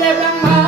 Brahma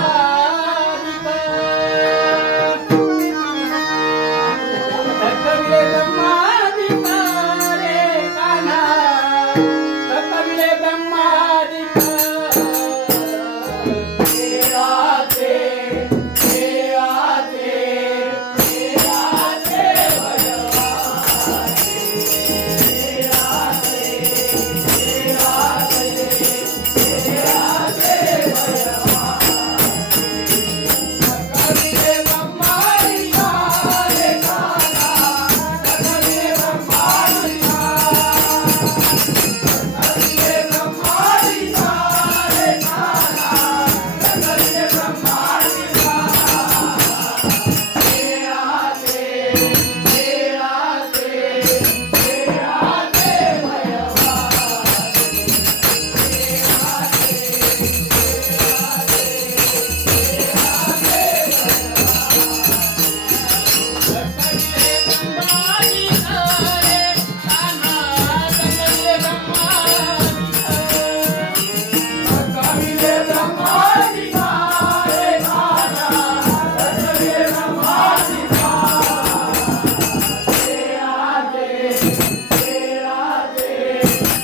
Bye.